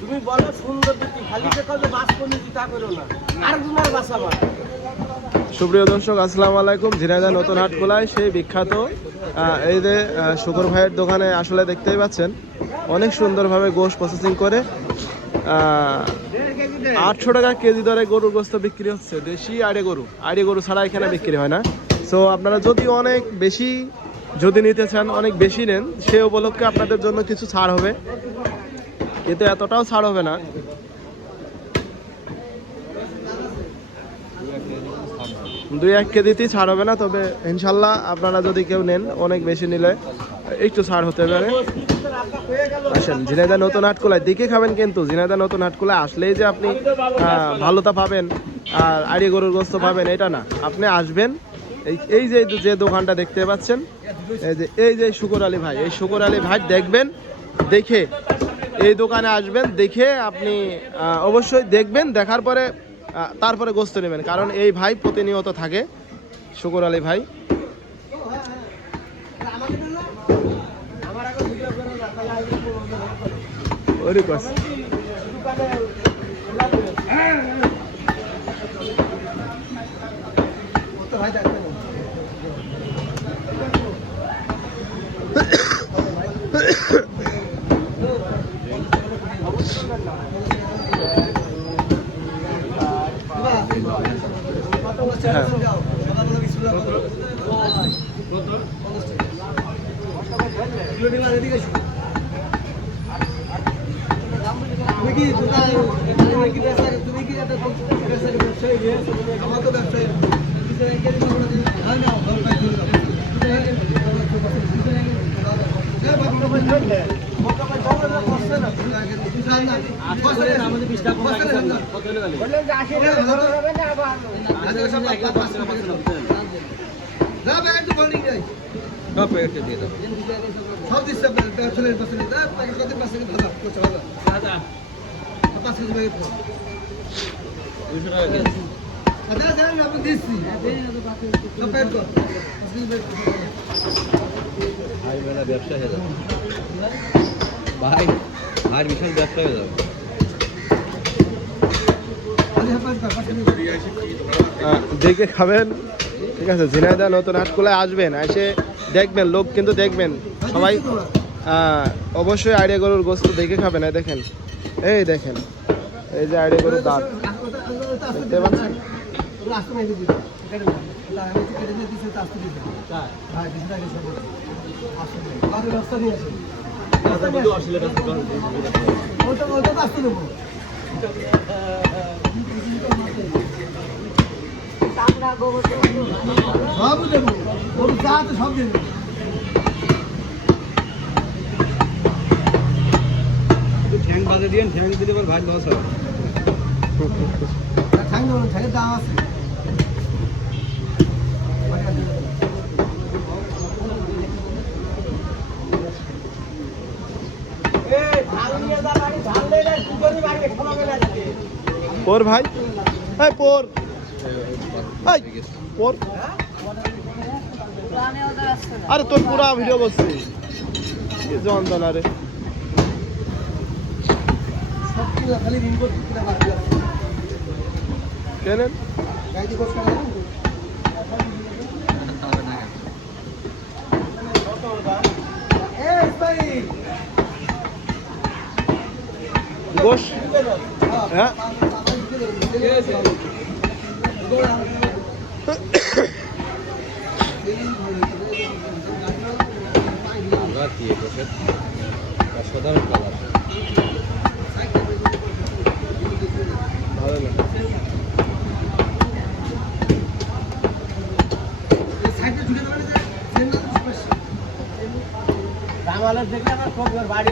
তুমি বলো সুন্দর দেখি খালি বাস করে দিতা করো না আর গুনার বাসাবা। সুপ্রিয় দর্শক আসসালামু আলাইকুম। ঝিনাইদহ নতুন হাট খোলায় সেই বিখ্যাত এই যে শুকর ভাইয়ের দোকানে আসলে দেখতেই পাচ্ছেন অনেক সুন্দরভাবে গোশ প্রসেসিং করে 800 টাকা কেজি দরে গরুর গোস্ত বিক্রি হচ্ছে। দেশি আড়ে গরু ছাড়া এখানে বিক্রি হয় না। সো আপনারা যদি অনেক বেশি যদি নিতে চান, অনেক বেশি নেন, সে উপলক্ষে আপনাদের জন্য কিছু ছাড় হবে, কিন্তু এতটাও ছাড় হবে না। দুই এক কেজিতেই ছাড় হবে না, তবে ইনশাল্লাহ আপনারা যদি কেউ নেন অনেক বেশি নিলে একটু ছাড় হতে পারে। আসেন ঝিনাইদহ নতুন হাট খোলায় দেখে খাবেন, কিন্তু ঝিনাইদহ নতুন হাট খোলায় আসলেই যে আপনি ভালোটা পাবেন আর আড়ি গরুর গোস্ত পাবেন এটা না। আপনি আসবেন, এই যে দোকানটা দেখতে পাচ্ছেন, এই যে শুকর আলী ভাই, এই শুকর আলী ভাই দেখবেন, দেখে এই দোকানে আসবেন, দেখে আপনি অবশ্যই দেখবেন, দেখার পরে তারপরে গোস্ত নেবেন, কারণ এই ভাই প্রতিনিয়ত থাকে, শুকর আলী ভাই। ব্যবসা হয়ে যাবে ভাই, আর বিশাল ব্যবসা হয়ে যাবে। দেখে খাবেন, ঠিক আছে। ঝিনাইদহ নতুন হাট খোলায় আসবেন, এসে দেখবেন, লোক কিন্তু দেখবেন সবাই, অবশ্যই আইডিয়া গরুর গোস্ত দেখে খাবেন। দেখেন, এই দেখেন, এই যে আইডিয়া গরুর দাঁত দেখতে পাচ্ছেন। সব দেবো, সব দেবো। ঠ্যাং বাজে দিয়ে ঠ্যাং দিলে ভাই লস হবে। ঠ্যাংয়ের দাম আছে। পোর ভাই, পোর পোর, আরে তোর পুরা ভিডিও করছি যন্ত্রণা রে। কেনেন গোশ, হ্যাঁ সাধারণ কালার ভালো না। দেখলে আমার বাড়ি